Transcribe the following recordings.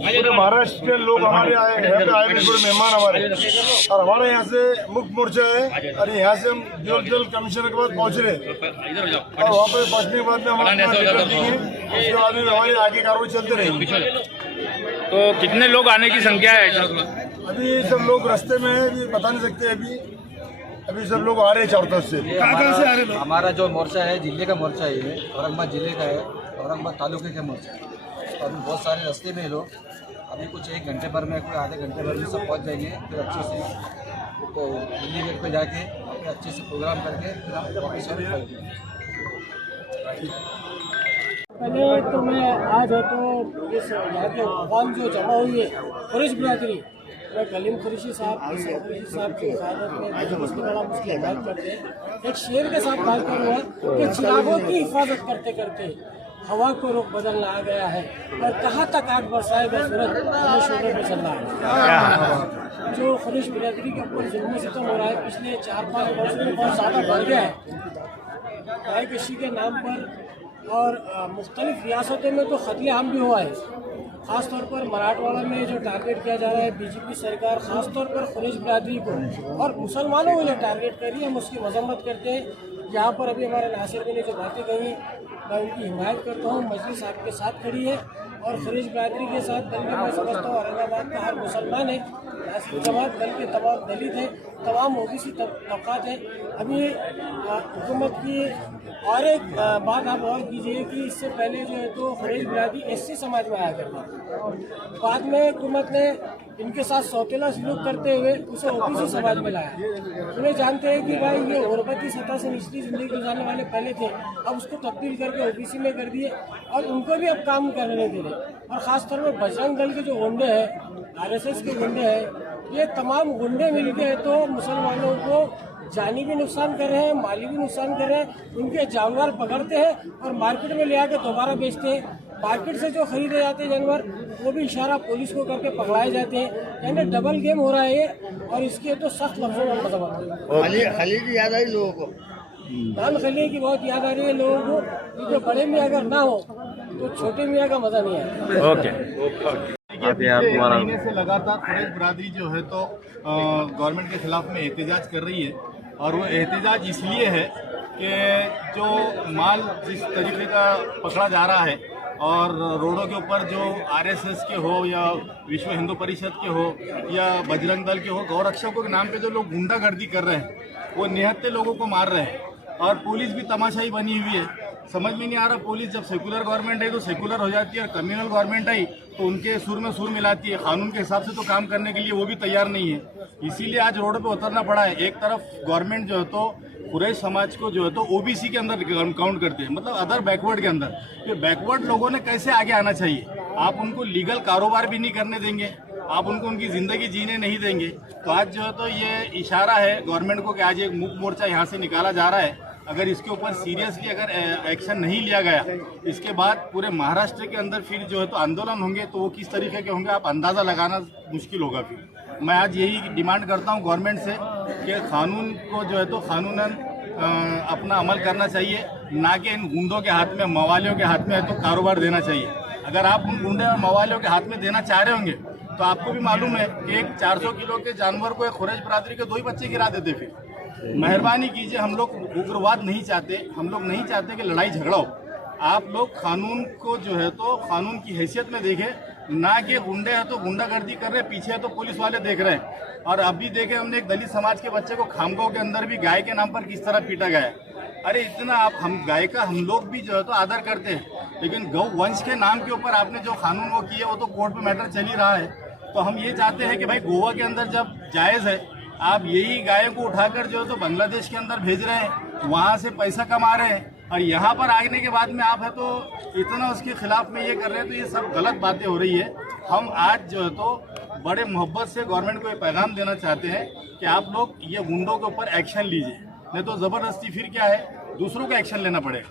पूरे महाराष्ट्र के लोग हमारे आए यहाँ पे आए पूरे मेहमान हमारे, और हमारे यहाँ से मुक्त मोर्चा है और यहाँ से हम जल कमिश्नर के पास पहुँच रहे और वहाँ पे पहुँचने के बाद में हम अपना लेटर देंगे, उसके बाद में हमारी आगे कार्रवाई चलते रहेगी। तो कितने लोग आने की संख्या है? अभी सब लोग रास्ते में है, अभी बता नहीं सकते। अभी सब लोग आ रहे हैं चारों तरफ से। कहाँ से आ रहे लोग? हमारा जो मोर्चा है जिले का मोर्चा है, ये औरंगाबाद जिले का है, औरंगाबाद तालुके का मोर्चा है। तो अभी बहुत सारे रास्ते में लोग, अभी कुछ 1 घंटे भर में, कोई आधे घंटे भर में सब पहुंच जाएंगे। फिर अच्छे से तो दिल्ली गेट पे जाके अच्छे से प्रोग्राम करके फिर हम वापस पहले तो मैं आज है तो इस यहाँ के कौन जो जमा हुई है कुरैश बिरादरी, मैं कलीम कुरैशी साहब की क़यादत में मुस्लिम बड़ा मुस्लिम हिमायत करते हैं। एक शेर के साथ बात करूँगा कि चिरागों की हिफाजत करते करते हवा को रुख बदलना आ गया है और कहाँ तक आग बरसाएगा सूरज, हमें शोरे पे चलना है। जो कुरैश बिरादरी के ऊपर जुल्म सितम हो रहा है पिछले 4-5 वर्षों में बहुत ज़्यादा बढ़ गया है गाय कशी के नाम पर, और मुख्तलिफ रियासतों में तो कत्लेआम भी हुआ है। ख़ासतौर पर मराठवाड़ा में जो टारगेट किया जा रहा है बीजेपी सरकार, ख़ासतौर पर कुरैश बिरादरी को और मुसलमानों को जो टारगेट कर रही है, हम उसकी मजम्मत करते हैं। यहाँ पर अभी हमारे नासिर भाई ने जो बातें कही मैं उनकी हिमायत करता हूँ। मजलिस आपके साथ खड़ी है और कुरैश बिरादरी के साथ, बल्कि मैं समझता हूँ औरंगाबाद का हर मुसलमान है, नासिर जमात बल्कि तमाम दलित है, तमाम ओबीसी तबकात है। अभी हुकूमत की और एक बात आप और कीजिए कि इससे पहले जो है तो कुरैश बिरादरी एससी समाज में आया करता था, बाद में हुकूमत ने इनके साथ सौतेला सलूक करते हुए उसे ओबीसी समाज में लाया। उन्हें जानते हैं कि भाई ये गुरबती सतह से निचली जिंदगी गुजारने वाले पहले थे, अब उसको तब्दील करके ओबीसी में कर दिए और उनको भी अब काम करने नहीं दे रहे। और ख़ासतौर पर बजरंग दल के जो गुंडे हैं, RSS के गुंडे हैं, ये तमाम गुंडे मिलके तो मुसलमानों को जानी भी नुकसान कर रहे हैं, माली भी नुकसान कर रहे हैं। उनके जानवर पकड़ते हैं और मार्केट में ले आके दोबारा बेचते हैं। मार्केट से जो खरीदे जाते हैं जानवर वो भी इशारा पुलिस को करके पकड़ाए जाते हैं। यानी डबल गेम हो रहा है ये, और इसके तो सख्त लफ्जों में मजम्मत। खली की याद आई लोगों को, धान खली की बहुत याद आ रही है लोगों को, क्योंकि बड़े मियाँ अगर ना हो तो छोटे मियाँ का मजा नहीं आएगा। ओके। महीने से लगातार कुरैश बिरादरी जो है तो गवर्नमेंट के खिलाफ में एहतजाज कर रही है, और वो एहतजाज इसलिए है कि जो माल जिस तरीके का पकड़ा जा रहा है और रोडों के ऊपर जो RSS के हो या विश्व हिंदू परिषद के हो या बजरंग दल के हो, गौरक्षकों के नाम पे जो लोग गुंडागर्दी कर रहे हैं वो निहत्थे लोगों को मार रहे हैं, और पुलिस भी तमाशाई बनी हुई है। समझ में नहीं आ रहा, पुलिस जब सेकुलर गवर्नमेंट है तो सेकुलर हो जाती है, और कम्युनल गवर्नमेंट आई तो उनके सुर में सुर मिलाती है। कानून के हिसाब से तो काम करने के लिए वो भी तैयार नहीं है, इसीलिए आज रोड पे उतरना पड़ा है। एक तरफ गवर्नमेंट जो है तो कुरैश समाज को जो है तो ओबीसी के अंदर काउंट करते हैं, मतलब अदर बैकवर्ड के अंदर। ये बैकवर्ड लोगों ने कैसे आगे आना चाहिए? आप उनको लीगल कारोबार भी नहीं करने देंगे, आप उनको उनकी ज़िंदगी जीने नहीं देंगे। तो आज जो है तो ये इशारा है गवर्नमेंट को कि आज एक मुक्त मोर्चा यहाँ से निकाला जा रहा है। अगर इसके ऊपर सीरियसली अगर एक्शन नहीं लिया गया, इसके बाद पूरे महाराष्ट्र के अंदर फिर जो है तो आंदोलन होंगे, तो वो किस तरीके के होंगे आप अंदाज़ा लगाना मुश्किल होगा। फिर मैं आज यही डिमांड करता हूँ गवर्नमेंट से कि कानून को जो है तो कानूनन अपना अमल करना चाहिए, ना कि इन गुंडों के हाथ में, मवालियों के हाथ में है तो कारोबार देना चाहिए। अगर आप उन गुंडे और मवालियों के हाथ में देना चाह रहे होंगे तो आपको भी मालूम है कि एक 400 किलो के जानवर को एक कुरैश बिरादरी के 2 ही बच्चे गिरा देते। फिर मेहरबानी कीजिए, हम लोग उग्रवाद नहीं चाहते, हम लोग नहीं चाहते कि लड़ाई झगड़ा हो। आप लोग कानून को जो है तो कानून की हैसियत में देखें, ना कि गुंडे हैं तो गुंडागर्दी कर रहे हैं, पीछे है तो पुलिस वाले देख रहे हैं। और अभी देखे हमने एक दलित समाज के बच्चे को खामगांव के अंदर भी गाय के नाम पर किस तरह पीटा गया है। अरे इतना आप, हम गाय का हम लोग भी जो है तो आदर करते हैं, लेकिन गौ वंश के नाम के ऊपर आपने जो कानून वो किया वो तो कोर्ट में मैटर चल ही रहा है। तो हम ये चाहते हैं कि भाई गोवा के अंदर जब जायज़ है, आप यही गायों को उठाकर जो है तो बांग्लादेश के अंदर भेज रहे हैं, वहाँ से पैसा कमा रहे हैं, और यहाँ पर आने के बाद में आप है तो इतना उसके खिलाफ में ये कर रहे हैं। तो ये सब गलत बातें हो रही है। हम आज जो है तो बड़े मोहब्बत से गवर्नमेंट को ये पैगाम देना चाहते हैं कि आप लोग ये गुंडों के ऊपर एक्शन लीजिए, नहीं तो ज़बरदस्ती फिर क्या है, दूसरों को एक्शन लेना पड़ेगा।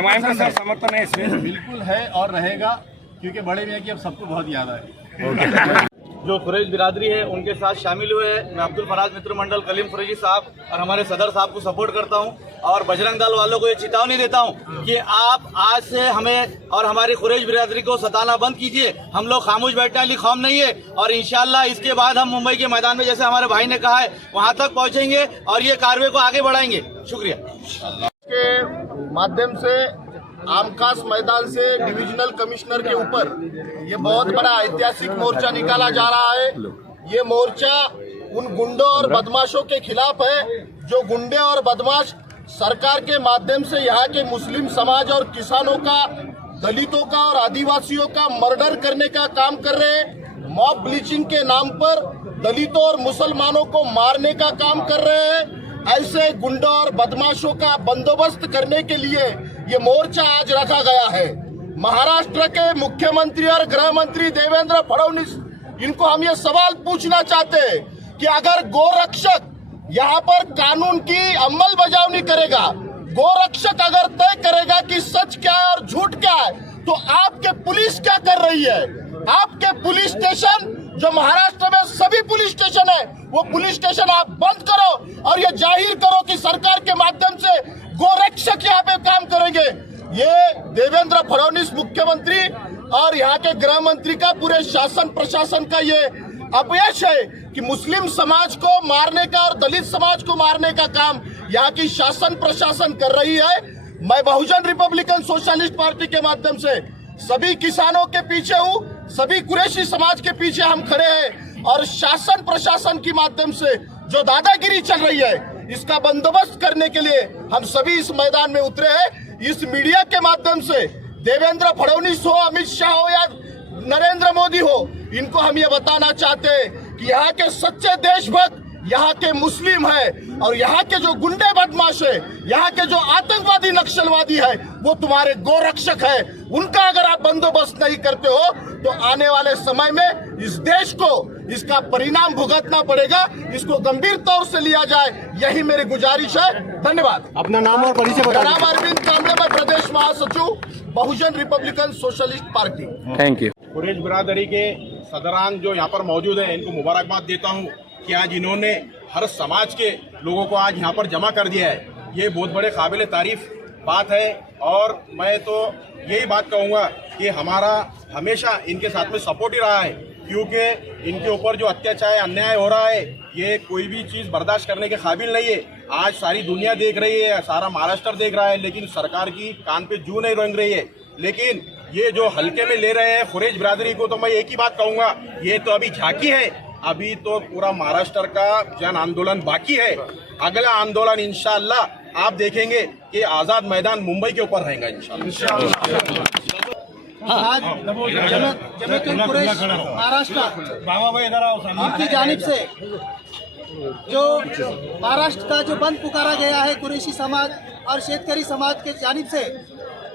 MIM का समर्थन है इसमें? बिल्कुल है और रहेगा, क्योंकि बड़े मियाँ की अब सबको बहुत याद आए। जो कुरैश बिरादरी है उनके साथ शामिल हुए हैं। मैं अब्दुल फराज मित्र मंडल कलीम कुरैशी साहब और हमारे सदर साहब को सपोर्ट करता हूँ। और बजरंग दल वालों को ये चेतावनी देता हूं कि आप आज से हमें और हमारी कुरैश बिरादरी को सताना बंद कीजिए। हम लोग खामोश बैठने वाली कौम नहीं है और इंशाल्लाह इसके बाद हम मुंबई के मैदान में जैसे हमारे भाई ने कहा है वहां तक पहुंचेंगे और ये कार्रवाई को आगे बढ़ाएंगे। शुक्रिया। के माध्यम से आमखास मैदान से डिविजनल कमिश्नर के ऊपर ये बहुत बड़ा ऐतिहासिक मोर्चा निकाला जा रहा है। ये मोर्चा उन गुंडों और बदमाशों के खिलाफ है जो गुंडे और बदमाश सरकार के माध्यम से यहाँ के मुस्लिम समाज और किसानों का, दलितों का और आदिवासियों का मर्डर करने का काम कर रहे हैं। मॉब ब्लीचिंग के नाम पर दलितों और मुसलमानों को मारने का काम कर रहे हैं। ऐसे गुंडों और बदमाशों का बंदोबस्त करने के लिए ये मोर्चा आज रखा गया है। महाराष्ट्र के मुख्यमंत्री और गृह मंत्री देवेंद्र फडणवीस, इनको हम ये सवाल पूछना चाहते हैं कि अगर गोरक्षक यहाँ पर कानून की अमलबजावनी करेगा, गोरक्षक अगर तय करेगा कि सच क्या है और झूठ क्या है, तो आपके पुलिस क्या कर रही है? आपके पुलिस स्टेशन जो महाराष्ट्र में सभी पुलिस स्टेशन है, वो पुलिस स्टेशन आप बंद करो और ये जाहिर करो कि सरकार के माध्यम से गोरक्षक यहाँ पे काम करेंगे। ये देवेंद्र फडणवीस मुख्यमंत्री और यहाँ के गृह मंत्री का, पूरे शासन प्रशासन का ये अपयश है कि मुस्लिम समाज को मारने का और दलित समाज को मारने का काम यहाँ की शासन प्रशासन कर रही है। मैं बहुजन रिपब्लिकन सोशलिस्ट पार्टी के माध्यम से सभी किसानों के पीछे हूँ, सभी कुरैशी समाज के पीछे हम खड़े हैं और शासन प्रशासन के माध्यम से जो दादागिरी चल रही है इसका बंदोबस्त करने के लिए हम सभी इस मैदान में उतरे हैं। इस मीडिया के माध्यम से देवेंद्र फडणवीस हो, अमित शाह हो या नरेंद्र मोदी हो, इनको हम ये बताना चाहते हैं कि यहाँ के सच्चे देशभक्त यहाँ के मुस्लिम है और यहाँ के जो गुंडे बदमाश है, यहाँ के जो आतंकवादी नक्सलवादी है, वो तुम्हारे गोरक्षक है। उनका अगर आप बंदोबस्त नहीं करते हो तो आने वाले समय में इस देश को इसका परिणाम भुगतना पड़ेगा। इसको गंभीर तौर से लिया जाए, यही मेरी गुजारिश है। धन्यवाद। अपना नाम और परिचय बताइए। नाम अरविंद कामरे, मैं प्रदेश महासचिव Bahujan Republican Socialist Party. Thank you. Quraish बिरादरी के सदरान जो यहाँ पर मौजूद है, इनको मुबारकबाद देता हूँ कि आज इन्होंने हर समाज के लोगों को आज यहाँ पर जमा कर दिया है। ये बहुत बड़े काबिल तारीफ बात है और मैं तो यही बात कहूँगा कि हमारा हमेशा इनके साथ में सपोर्ट ही रहा है, क्योंकि इनके ऊपर जो अत्याचार अन्याय हो रहा है ये कोई भी चीज़ बर्दाश्त करने के काबिल नहीं है। आज सारी दुनिया देख रही है, सारा महाराष्ट्र देख रहा है, लेकिन सरकार की कान पे जू नहीं रेंग रही है। लेकिन ये जो हल्के में ले रहे हैं कुरैश बिरादरी को, तो मैं एक ही बात कहूँगा, ये तो अभी झांकी है, अभी तो पूरा महाराष्ट्र का जन आंदोलन बाकी है। अगला आंदोलन इंशाअल्लाह आप देखेंगे कि आजाद मैदान मुंबई के ऊपर रहेगा इंशाअल्लाह। आज जमीयतुल कुरैश महाराष्ट्र उनकी जानिब से जो महाराष्ट्र का जो बंद पुकारा गया है कुरैशी समाज और शेतकरी समाज के जानिब से,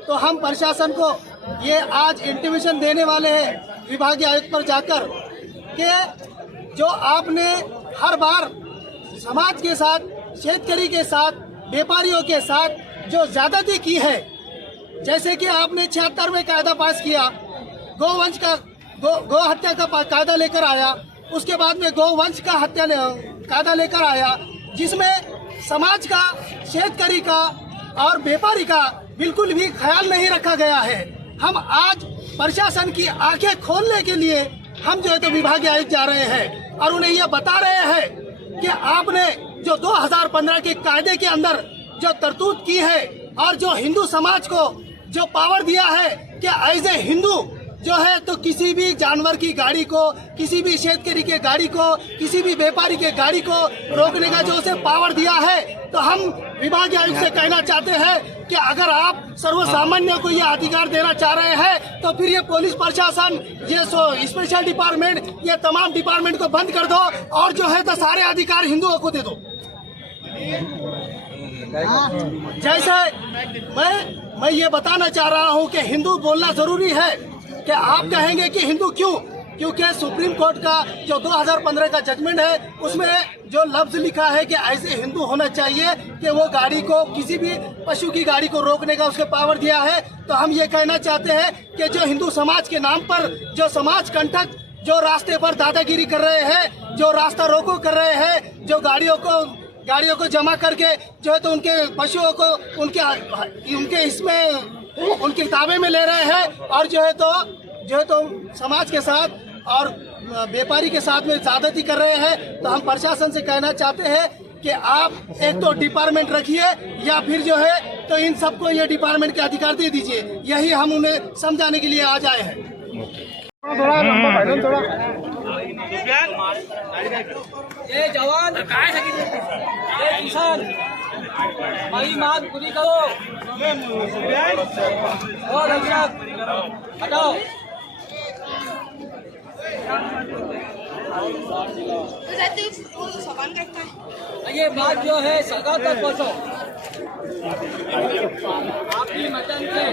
तो हम प्रशासन को ये आज इंटीमेशन देने वाले हैं विभागीय आयुक्त पर जाकर कि जो आपने हर बार समाज के साथ, शेतकरी के साथ, व्यापारियों के साथ जो ज्यादती की है, जैसे कि आपने 76 में कायदा पास किया, गौवंश का गौ हत्या का कायदा लेकर आया, उसके बाद में गौवंश का हत्या कायदा लेकर आया, जिसमें समाज का, शेतकरी का और व्यापारी का बिल्कुल भी ख्याल नहीं रखा गया है। हम आज प्रशासन की आंखें खोलने के लिए हम जो है तो विभागीय आयुक्त जा रहे हैं और उन्हें यह बता रहे हैं कि आपने जो 2015 के कायदे के अंदर जो तरतूत की है और जो हिंदू समाज को जो पावर दिया है कि एज ए हिंदू जो है तो किसी भी जानवर की गाड़ी को, किसी भी शेतकरी के गाड़ी को, किसी भी व्यापारी के गाड़ी को रोकने का जो उसे पावर दिया है, तो हम विभागीय आयुक्त से कहना चाहते हैं कि अगर आप सर्वसामान्य को ये अधिकार देना चाह रहे हैं तो फिर ये पुलिस प्रशासन, ये स्पेशल डिपार्टमेंट, ये तमाम डिपार्टमेंट को बंद कर दो और जो है तो सारे अधिकार हिंदुओं को दे दो। जैसे मैं ये बताना चाह रहा हूँ कि हिंदू बोलना जरूरी है कि आप कहेंगे कि हिंदू क्यों, क्योंकि सुप्रीम कोर्ट का जो 2015 का जजमेंट है उसमें जो लफ्ज लिखा है कि ऐसे हिंदू होना चाहिए कि वो गाड़ी को, किसी भी पशु की गाड़ी को रोकने का उसके पावर दिया है। तो हम ये कहना चाहते हैं कि जो हिंदू समाज के नाम पर जो समाज कंटक जो रास्ते पर दादागिरी कर रहे हैं, जो रास्ता रोको कर रहे हैं, जो गाड़ियों को गाड़ियों को जमा करके जो है तो उनके पशुओं को उनके इसमें उनकी किताबें में ले रहे हैं और जो है तो समाज के साथ और व्यापारी के साथ में ज्यादती कर रहे हैं। तो हम प्रशासन से कहना चाहते हैं कि आप एक तो डिपार्टमेंट रखिए या फिर जो है तो इन सबको ये डिपार्टमेंट के अधिकार दे दीजिए। यही हम उन्हें समझाने के लिए आज आए हैं। ये जवान ये किसान हमारी मांग पूरी करो और रक्षक हटाओ। ये बात जो है सरकार तक पहुँचो। आपकी मदद से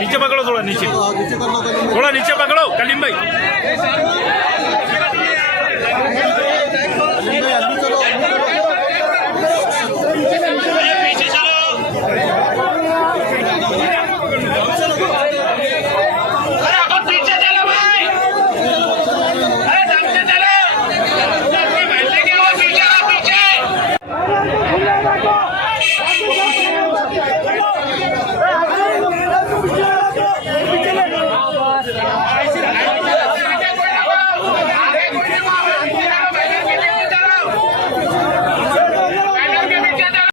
नीचे पकड़ो, थोड़ा नीचे पकड़ो कलीम भाई।